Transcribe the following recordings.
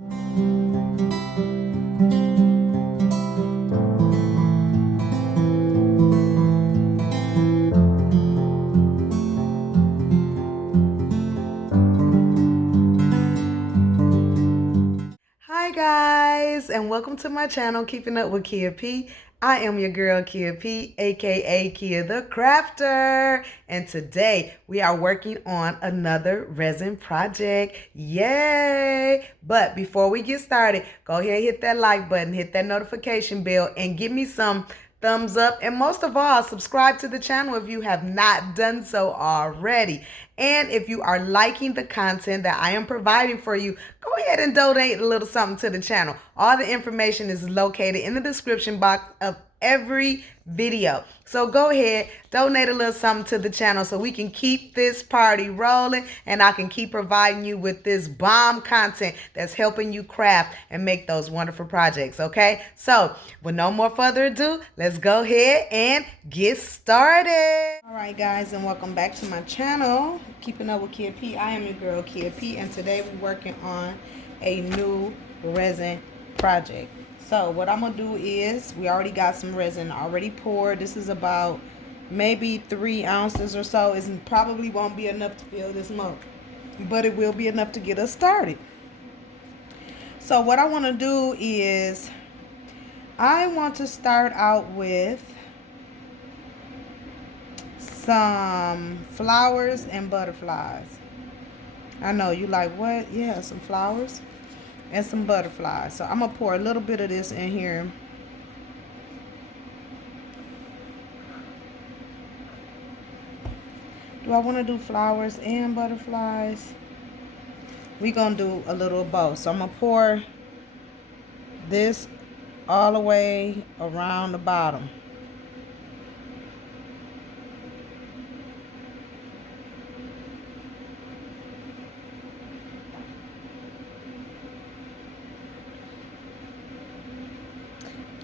Hi guys, and welcome to my channel, Keeping Up with Kia P. I am your girl Kia P, aka Kia the Crafter, and today we are working on another resin project. Yay! But before we get started, go ahead and hit that like button, hit that notification bell, and give me some thumbs up, and most of all, subscribe to the channel if you have not done so already. And if you are liking the content that I am providing for you, go ahead and donate a little something to the channel. All the information is located in the description box of every video. So go ahead, donate a little something to the channel so we can keep this party rolling and I can keep providing you with this bomb content that's helping you craft and make those wonderful projects, okay? So with no more further ado, let's go ahead and get started. All right, guys, and welcome back to my channel, Keeping Up with Kia P. I am your girl, Kia P, and today we're working on a new resin project. So what I'm gonna do is, we already got some resin already poured. This is about maybe 3 ounces or so. It probably won't be enough to fill this mug, but it will be enough to get us started. So what I want to do is, I want to start out with some flowers and butterflies. I know you like, what? Yeah, some flowers and some butterflies. So I'm gonna pour a little bit of this in here. Do I want to do flowers and butterflies? We're gonna do a little of both. So I'm gonna pour this all the way around the bottom.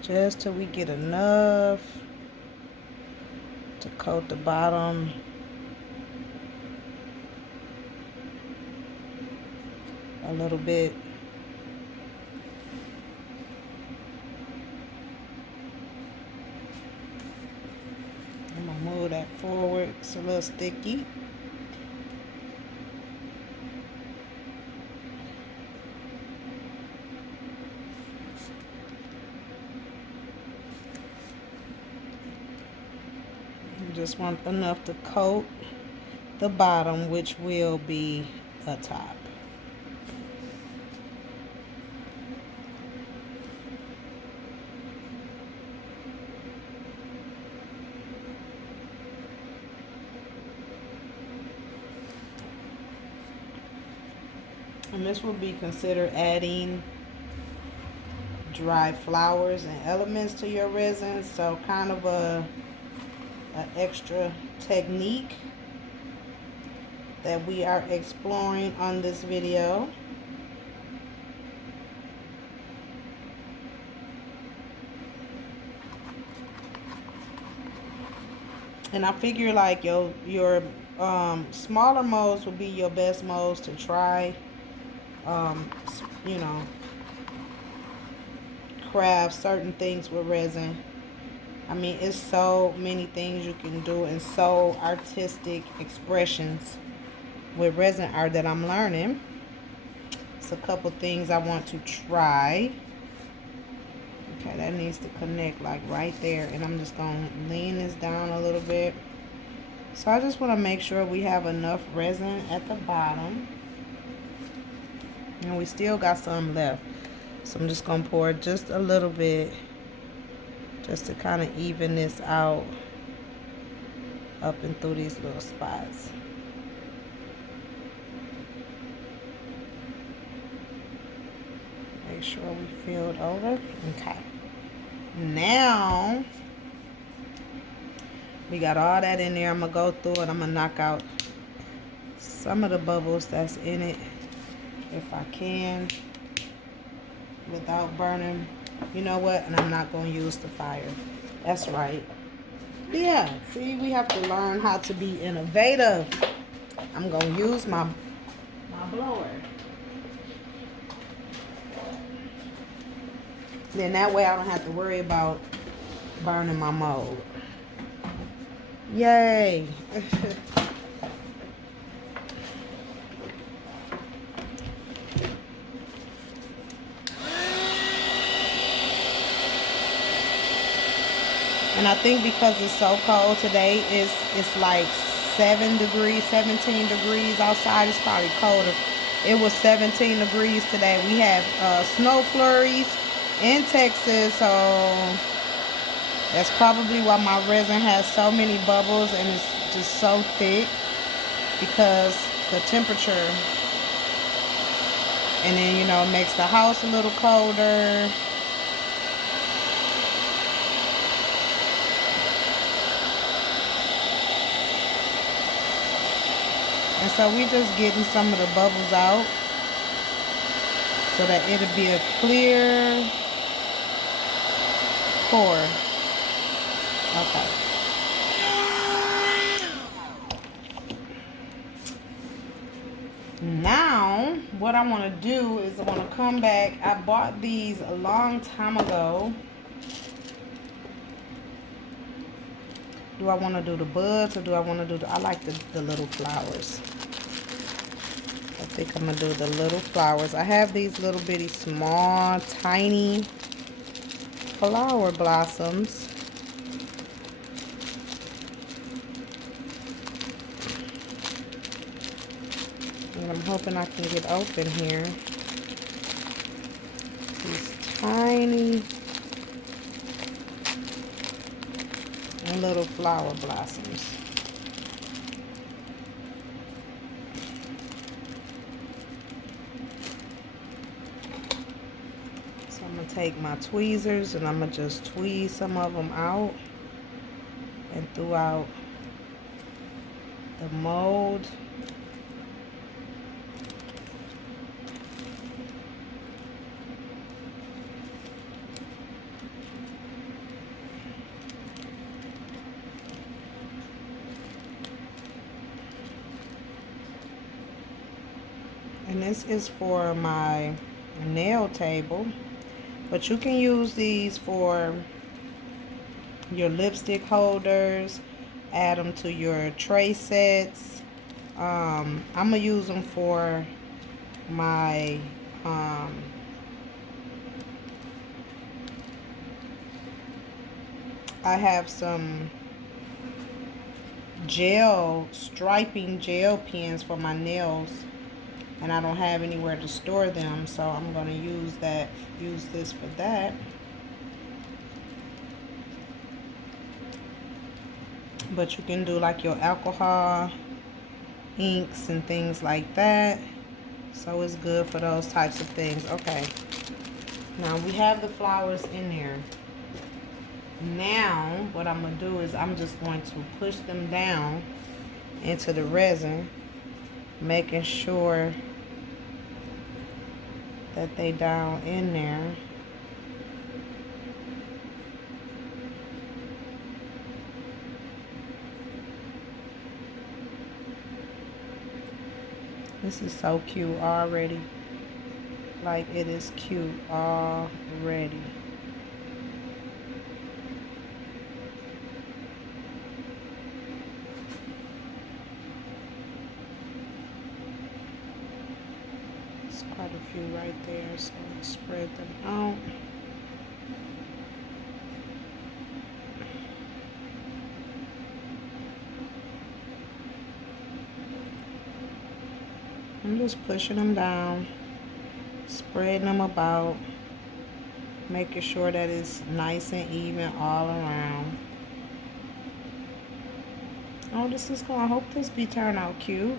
Just till we get enough to coat the bottom. A little bit. I'm gonna move that forward. It's a little sticky. Just want enough to coat the bottom, which will be the top. And this will be considered adding dry flowers and elements to your resin, so kind of an extra technique that we are exploring on this video. And I figure like your smaller molds will be your best molds to try, you know, craft certain things with resin. I mean, it's so many things you can do and so artistic expressions with resin art that I'm learning. It's a couple things I want to try. Okay, that needs to connect like right there, and I'm just going to lean this down a little bit. So I just want to make sure we have enough resin at the bottom. And we still got some left. So I'm just going to pour just a little bit just to kind of even this out up and through these little spots. Make sure we fill it over. Okay. Now we got all that in there. I'm gonna go through it. I'm gonna knock out some of the bubbles that's in it if I can without burning. You know what? And I'm not gonna use the fire. That's right. Yeah, see, we have to learn how to be innovative. I'm gonna use my blower. Then that way I don't have to worry about burning my mold. Yay! And I think because it's so cold today, it's like 7 degrees, 17 degrees outside. It's probably colder. It was 17 degrees today. We have snow flurries in Texas, so that's probably why my resin has so many bubbles and it's just so thick, because the temperature. And then, you know, it makes the house a little colder. And so we just getting some of the bubbles out so that it'll be a clear pour. Okay. Now, what I want to do is I want to come back. I bought these a long time ago. Do I want to do the buds or do I want to do the... I like the little flowers. I think I'm going to do the little flowers. I have these little bitty small, tiny flower blossoms. And I'm hoping I can get open here. These tiny little flower blossoms. So I'm going to take my tweezers and I'm going to just tweeze some of them out and throughout the mold. And this is for my nail table, but you can use these for your lipstick holders, add them to your tray sets. I'm gonna use them for my I have some striping gel pens for my nails, and I don't have anywhere to store them, so I'm going to use this for that. But you can do like your alcohol inks and things like that, so it's good for those types of things. Okay, now we have the flowers in there. Now what I'm going to do is I'm just going to push them down into the resin, making sure that they down in there. This is so cute already. Like, it is cute already. Quite a few right there, so let's spread them out. I'm just pushing them down, spreading them about, making sure that it's nice and even all around. Oh, this is cool. I hope this turn out cute.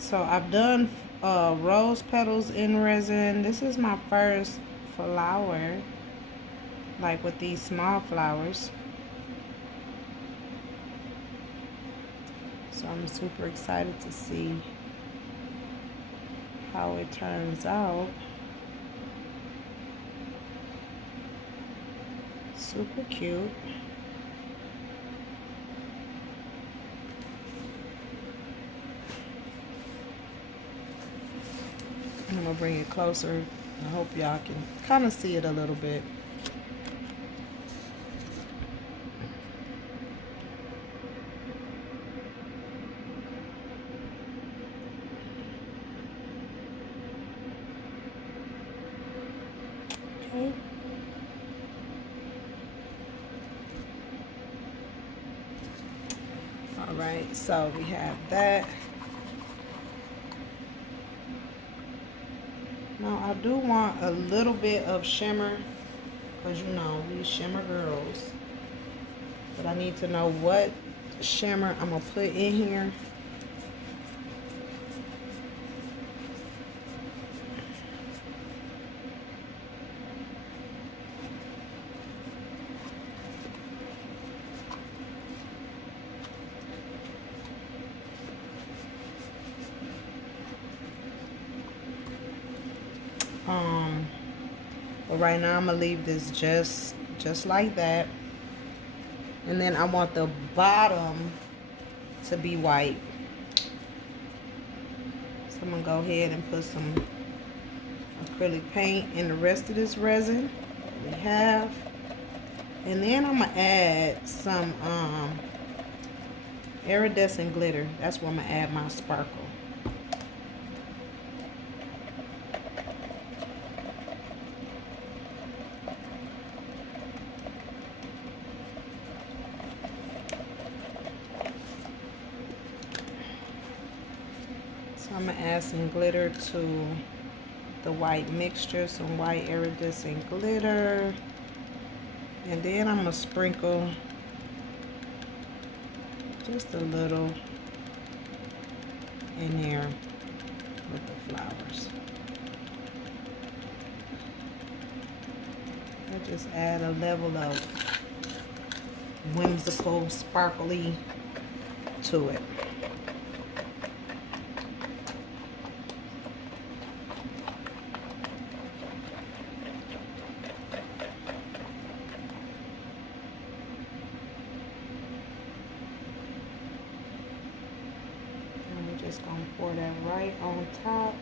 So I've done rose petals in resin. This is my first flower, like with these small flowers. So I'm super excited to see how it turns out. Super cute. I'm gonna bring it closer I hope y'all can kind of see it a little bit. Okay. All right, so we have that. Now I do want a little bit of shimmer, because you know we shimmer girls. But I need to know what shimmer I'm gonna put in here. But right now I'm gonna leave this just like that. And then I want the bottom to be white. So I'm gonna go ahead and put some acrylic paint in the rest of this resin that we have. And then I'm gonna add some iridescent glitter. That's where I'm gonna add my sparkle. So I'm gonna add some glitter to the white mixture, some white iridescent glitter. And then I'm gonna sprinkle just a little in there with the flowers. I just add a level of whimsical, sparkly to it. Just gonna pour that right on top.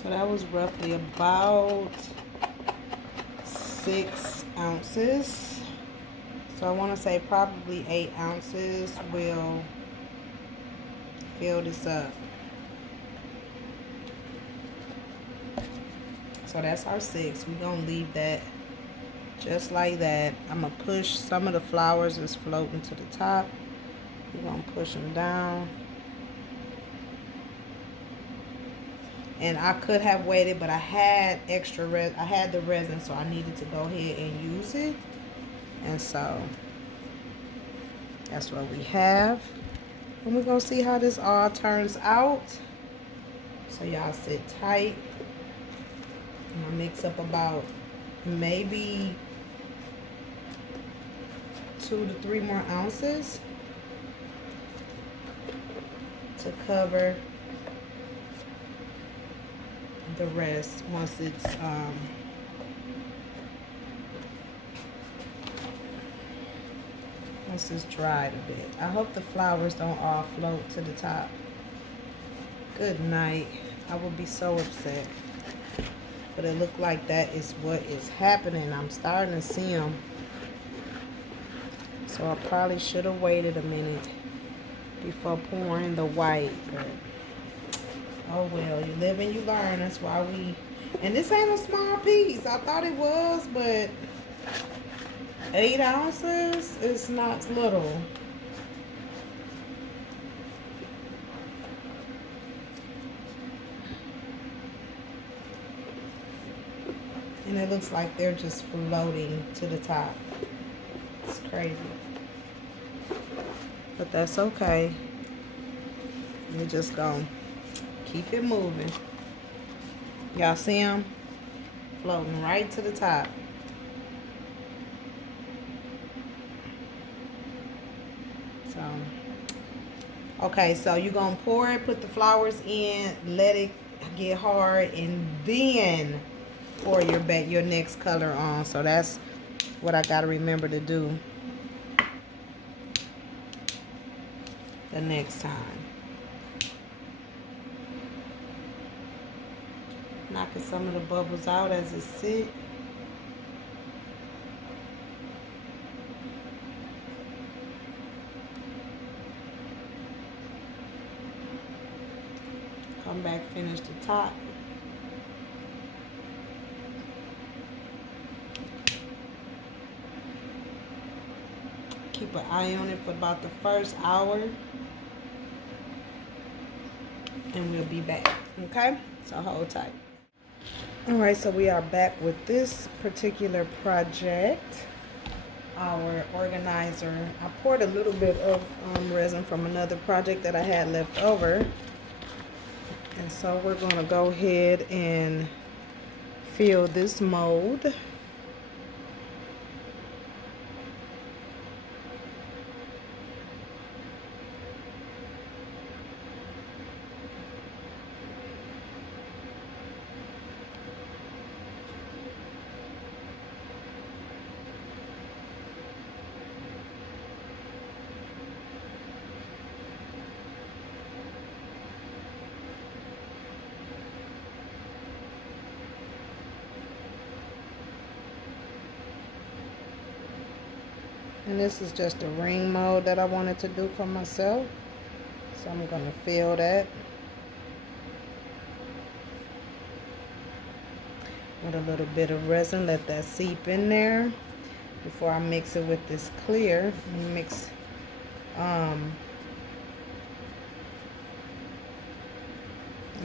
So that was roughly about 6 ounces. So I want to say probably 8 ounces will fill this up. So that's our 6. We're going to leave that just like that. I'm going to push some of the flowers that's floating to the top. We're going to push them down. And I could have waited, but I had extra resin. I had the resin, so I needed to go ahead and use it. And so that's what we have. And we're going to see how this all turns out. So y'all sit tight. I'm going to mix up about maybe 2 to 3 more ounces to cover the rest once it's dried a bit. I hope the flowers don't all float to the top. Good night. I will be so upset. But it looked like that is what is happening. I'm starting to see them. So I probably should have waited a minute before pouring the white. But oh well, you live and you learn. That's why we... And this ain't a small piece. I thought it was, but 8 ounces is not little. And it looks like they're just floating to the top. It's crazy. But that's okay. We're just gonna keep it moving. Y'all see them? Floating right to the top. So, okay, so you're gonna pour it, put the flowers in, let it get hard, and then pour your next color on. So that's what I gotta remember to do the next time. Knocking some of the bubbles out as it sits. Come back, finish the top. Keep an eye on it for about the first hour. And we'll be back, okay? So hold tight. All right, so we are back with this particular project. Our organizer. I poured a little bit of resin from another project that I had left over. And so we're gonna go ahead and fill this mold. And this is just a ring mold that I wanted to do for myself. So I'm going to fill that with a little bit of resin. Let that seep in there before I mix it with this clear. Mix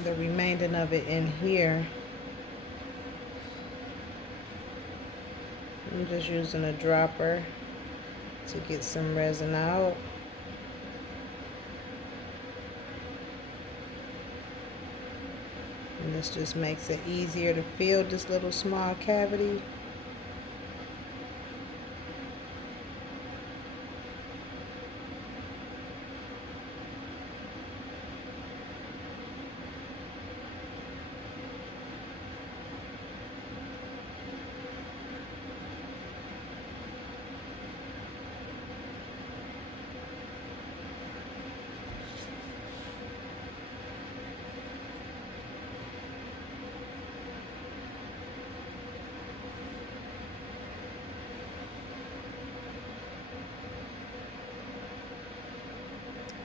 the remaining of it in here. I'm just using a dropper to get some resin out. And this just makes it easier to fill this little small cavity.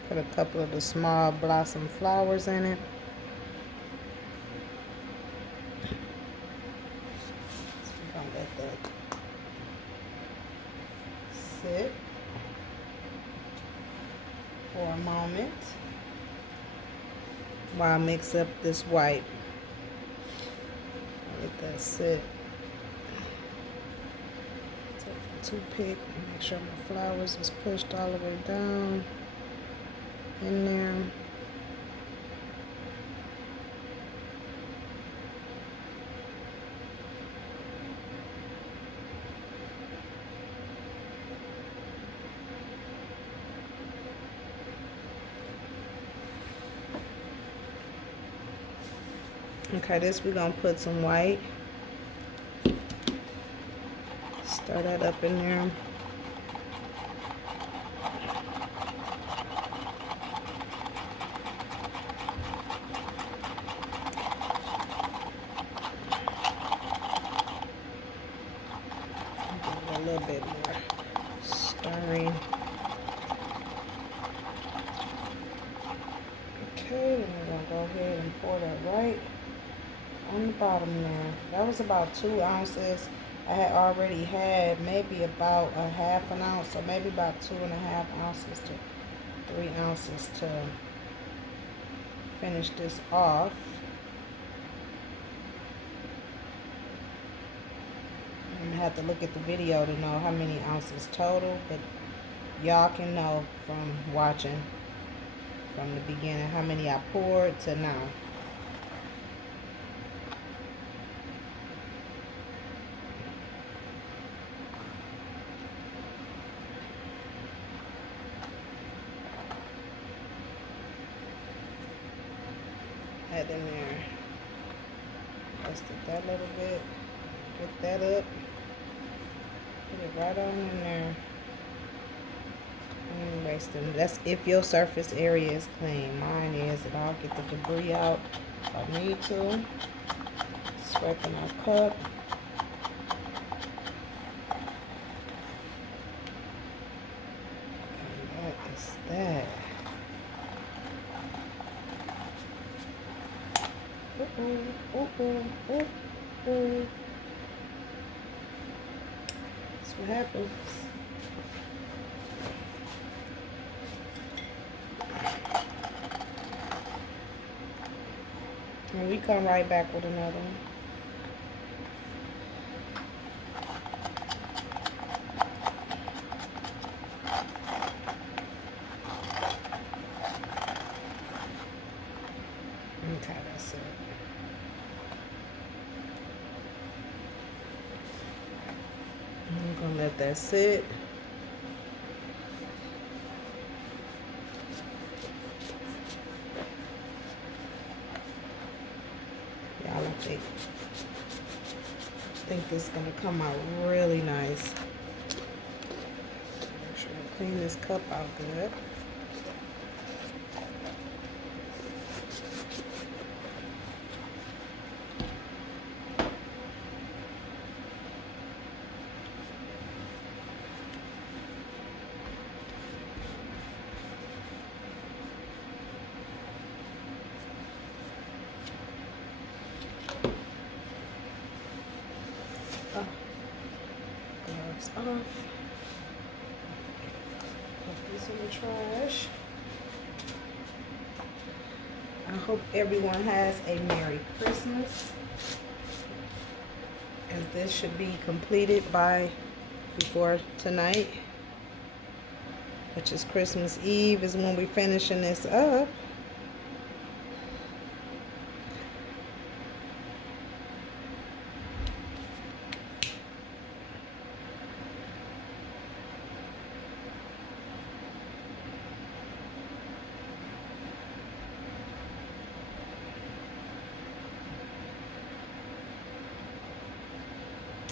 Put a couple of the small blossom flowers in it. So we're gonna let that sit for a moment while I mix up this white. Let that sit. Take the toothpick and make sure my flowers is pushed all the way down in there. Okay, this we're gonna put some white. Stir that up in there. A little bit more stirring. Okay, then we're gonna go ahead and pour that right on the bottom there. That was about 2 ounces. I had already had maybe about a half an ounce, or maybe about 2.5 ounces to 3 ounces to finish this off. I'm gonna have to look at the video to know how many ounces total, but y'all can know from watching from the beginning how many I poured to now. Add in there, just that little bit, get that up, put it right on in there. And erase them. That's if your surface area is clean. Mine is, and I'll get the debris out if I need to. Scraping our cup. And that is that. That's what happens. And we come right back with another one. Okay, that's it. I'm gonna let that sit. Y'all, I think this is gonna come out really nice. Make sure I clean this cup out good. Gloves off. Put this in the trash. I hope everyone has a Merry Christmas, as this should be completed before tonight, which is Christmas Eve, is when we're finishing this up.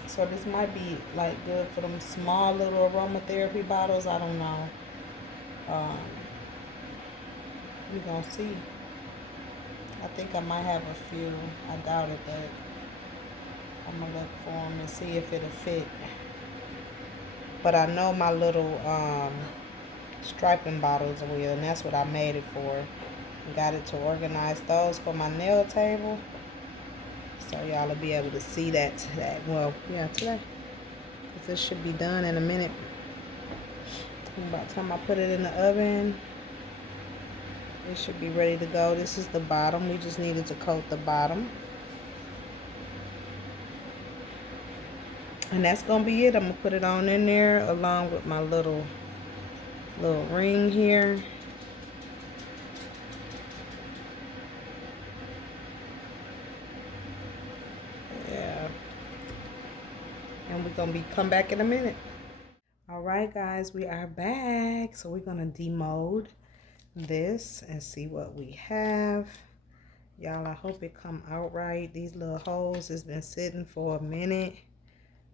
So this might be like good for them small little aromatherapy bottles. I don't know. We're gonna see. I think I might have a few. I doubt it, but I'm gonna look for them and see if it'll fit. But I know my little striping bottles will, and that's what I made it for. Got it to organize those for my nail table. So y'all will be able to see that today. Well, yeah, today. Because this should be done in a minute. By the time I put it in the oven, it should be ready to go. This is the bottom. We just needed to coat the bottom. And that's going to be it. I'm going to put it on in there along with my little ring here. And we're gonna come back in a minute. All right, guys, we are back. So we're gonna demold this and see what we have. Y'all, I hope it come out right. These little holes has been sitting for a minute,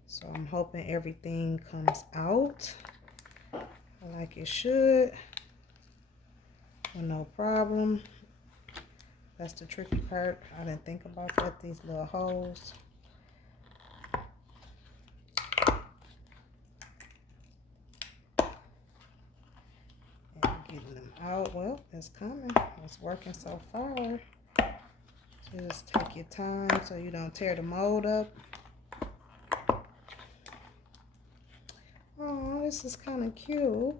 so I'm hoping everything comes out like it should with no problem. That's the tricky part. I didn't think about that, these little holes. Getting them out. Well, it's coming. It's working so far. Just take your time so you don't tear the mold up. this is kind of cute.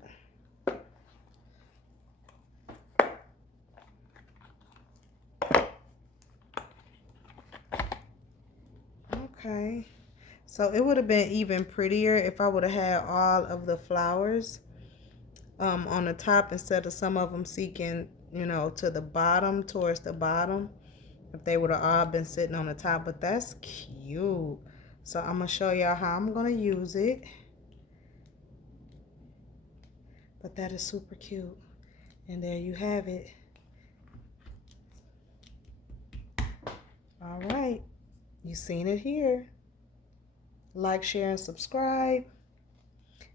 Okay. So it would have been even prettier if I would have had all of the flowers on the top instead of some of them seeking, you know, to the bottom, towards the bottom. If they would have all been sitting on the top. But that's cute. So I'm going to show y'all how I'm going to use it. But that is super cute. And there you have it. All right. You seen it here. Like, share, and subscribe.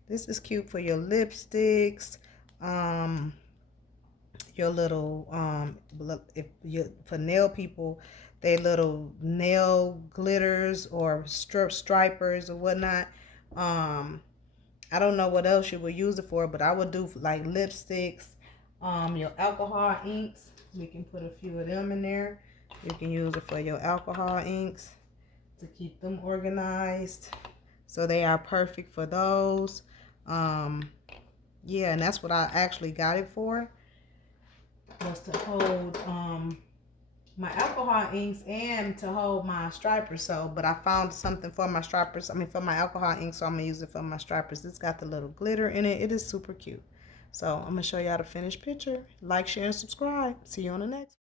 This is cute for your lipsticks, your little for nail people, they little nail glitters or stripers or whatnot. I don't know what else you would use it for, but I would do like lipsticks, your alcohol inks. We can put a few of them in there. You can use it for your alcohol inks to keep them organized. So they are perfect for those. Yeah, and that's what I actually got it for. Was to hold my alcohol inks and to hold my stripers. So, but I found something for my stripers. I mean, for my alcohol ink, so I'm gonna use it for my stripers. It's got the little glitter in it. It is super cute. So I'm gonna show y'all the finished picture. Like, share, and subscribe. See you on the next one.